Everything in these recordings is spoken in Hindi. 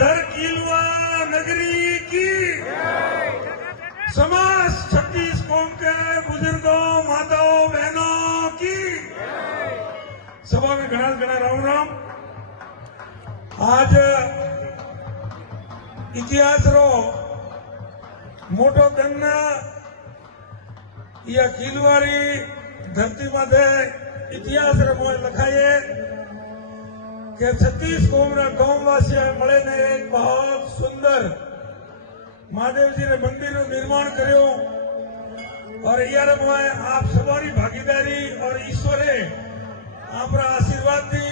धर कीलवा नगरी की समाज 36 कौम के बुजुर्गों माताओं बहनों की सभा में घना घना राम राम। आज इतिहास रो मोटो दिन या कीलवारी धरती माथे इतिहास रे मोए लखाये कि 36 कौम रा गांववासी मळे ने एक बहुत सुंदर महादेव जी ने मंदिर નું निर्माण કર્યો और यार मोए आप सवारी भागीदारी और ईश्वरे आपरा आशीर्वाद दी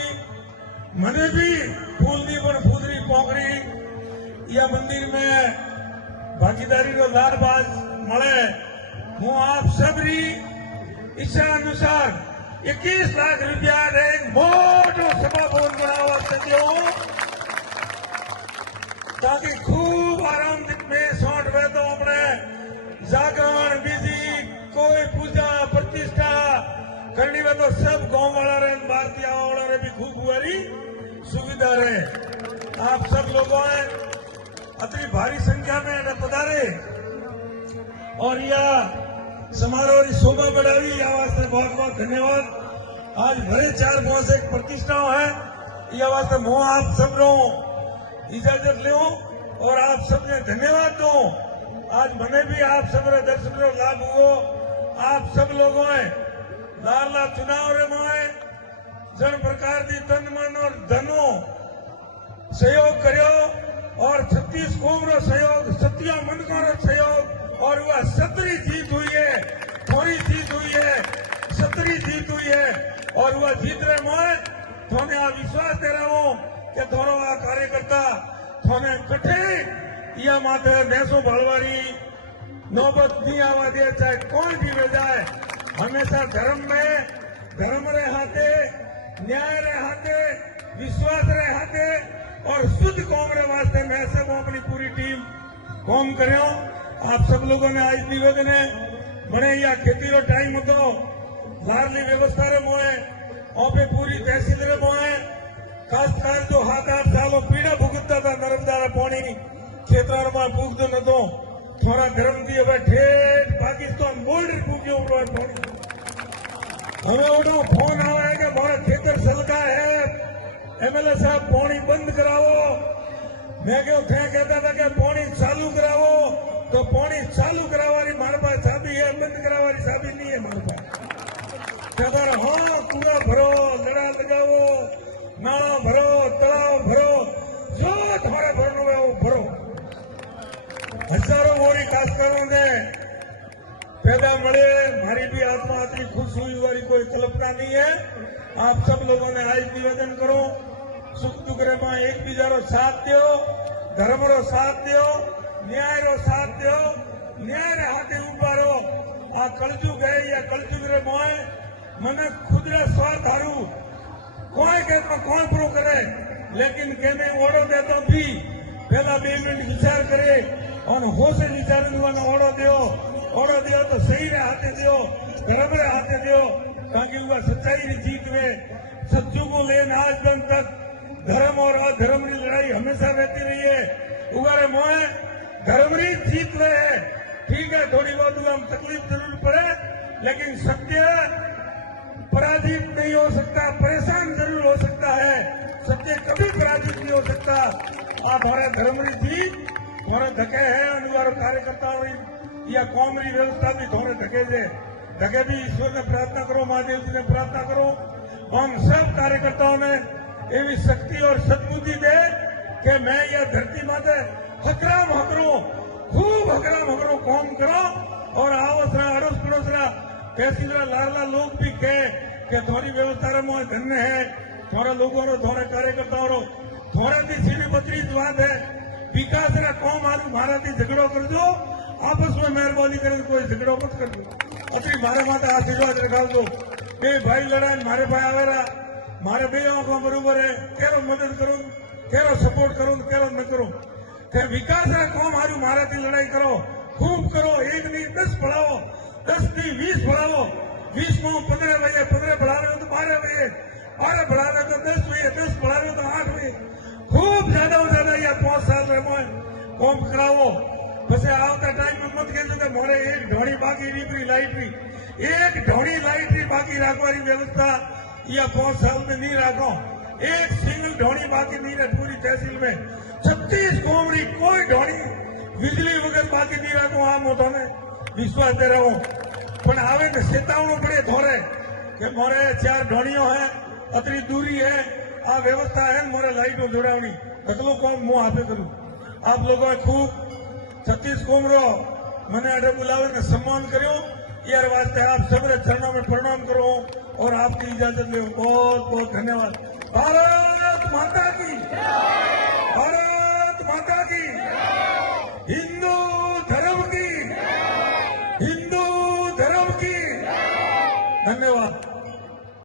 मने भी फूल दी पण फूदरी पोकरी या मंदिर में भागीदारी रो लाभ आज मळे। हूँ आप सबरी इच्छा अनुसार 21 लाख रुपया एक मोटो सभा भवन बनावा सको ताकि खूब आराम में सौंट वे तो अपने जागरण विधि कोई पूजा प्रतिष्ठा करनी वे तो सब गांव वाला रे भारतीय वाला रे भी खूब हुआरी सुविधा रहे। आप सब लोगों ने अति भारी संख्या में पधारे और यह समारोह की शोभा बढ़ावी यह वास्ते बहुत बहुत धन्यवाद। आज भरे 4 एक प्रतिष्ठा है यह वास्ते मैं आप सब लोग इजाजत लो और आप सबने धन्यवाद दो। आज मने भी आप सब दर्शन रो लाभ हुओ। आप सब लोगों ने लाला चुनाव रे मोए जन प्रकार की तन मन और धनो सहयोग करो और 36 कौम रो सहयोग 70 मनकों रो सहयोग और वह 17 जीत हुई है, थोड़ी जीत हुई है, 17 जीत हुई है और वह जीत रहे मोए थोने आ विश्वास दे रहा हूं कि थोड़ो आ कार्यकर्ता थोने कठे या माथे नेसो भलवारी नौबत नहीं आवा दे चाहे कौन भी ले जाए। हमेशा धर्म रे हाथे न्याय रे हाथे विश्वास रे हाथे और शुद्ध कौम रे वास्ते मैं सब अपनी पूरी टीम कौम करो। आप सब लोगों ने आज निवेदन है बने या खेती रो टाइम होतो लारली व्यवस्था रे मोए ओपे पूरी तहसील रे मोए खासकर जो 7-8 सालों पीड़ा भुगतता था नर्मदा रा पानी खेतर में भूखतो नतो थोड़ा गर्म थी હવે ठेठ पाकिस्तान बॉर्डर भूख्यो पानी हमें उठो फोन आवा है कि मारा खेतर सलका है एमएलए साहब पानी बंद कराओ। मैं क्यों कहता था कि पानी चालू कराओ तो पानी चालू करावारी मारे पास चाबी है बंद करावारी चाबी नहीं है मारे पास। खबर हाँ कुआ भरो लड़ा लगाओ नाला भरो तलाव भरो जो तुम्हारा भरना है वो भरो। हजारों मोरी काश्तकारों ने पैदा मळे मारी भी आत्मा इतनी खुश हुई वाली कोई कल्पना नहीं है। आप सब लोगों ने आज निवेदन करो सुख दुख रे में एक बीजा रो साथ दो धर्म रो साथ दो न्याय रो साथ दो न्याय रे हाथे उभा रहो। आ कलजुग है या कलजुग रे मोए मने खुद रे स्वार्थ हारू कोई कहता कौन प्रो करे लेकिन कहने ओढ़ो दे तो भी पहला 2 मिनट विचार करे और होश विचार ओढ़ो दियो तो सही रे हाथे दियो धर्म रे हाथे दियो ताकि वह सच्चाई की जीत में सच्चू को लेन आज दिन तक धर्म और अधर्म की लड़ाई हमेशा रहती रही है। उगारे मोए धर्म की जीत रहे है ठीक है थोड़ी बहुत हम तकलीफ जरूर पड़े लेकिन सत्य पराजित नहीं हो सकता परेशान जरूर हो सकता है सत्य कभी पराजित नहीं हो सकता। आप हमारे धर्म की जीत थोड़े धके है अनुवार कार्यकर्ताओं या कौम की व्यवस्था भी थोड़े धके भी ईश्वर ने प्रार्थना करो महादेव जी ने प्रार्थना करो हम सब कार्यकर्ताओं ने एवं शक्ति और सद्बुद्धि दे कि मैं यह धरती माते हकराम हकरो खूब हकराम हकरो कौम करो और आवसरा अड़ोस पड़ोसरा तहसील लाला लोग भी कहे कि थोड़ी व्यवस्था में धन्य है थोड़ा लोगों रो थोड़े कार्यकर्ताओं रो थोड़ा दी सीधी बतरी बात है विकास रा कौम आलू मारा थी झगड़ो कर दो आपस में मेहरबानी कर कोई झगड़ो मत कर दो अतरी मारे माता आशीर्वाद रखा दो बे भाई लड़ाई मारे भाई आवेरा मारे बे आंखों बरोबर है केरो मदद करूं केरो सपोर्ट करूं केरो न करूं कि विकास रा कौम आलू मारा थी लड़ाई करो खूब करो 1 नहीं 10 बढ़ाओ 10 नहीं 20 बढ़ाओ 20 को 15 बजे 15 बढ़ा रहे हो तो 12 बजे 12 बढ़ा रहे हो तो 10 बजे 10 बढ़ा रहे हो तो 8 बजे खूब ज्यादा से ज्यादा या 5 કોમ કરાવો પછી આવતા ટાઈમ મત કહેજો કે મારે એક ઢોળી બાકી નીકળી લાઇટની એક ઢોળી લાઇટની બાકી રાખવાની વ્યवस्था या 5 साल में नहीं રાખો एक सिंगल ढोणी बाकी नहीं रहे पूरी तहसील में 36 कोमड़ी कोई ढोणी बिजली वगैरह बाकी नहीं રાખો આ મોટાને विश्वास दे रहा हूँ પણ આવે ને ચેતાવવું પડે થોડે કે મારે 4 ઢોણીઓ હે અતરી दूरी है આ વ્યવસ્થા है મારે લાइटो જોડાવણી એટલું કોમ હું આપે કરું આપ લોકોએ ખૂબ 36 कोमरो મને આડે बुलावे सम्मान કર્યો यार वास्ते आप सबरे चरणों में प्रणाम करो और आपकी इजाजत ले बहुत बहुत धन्यवाद भारत माता की भारत माता की हिंदू धर्म की धन्यवाद।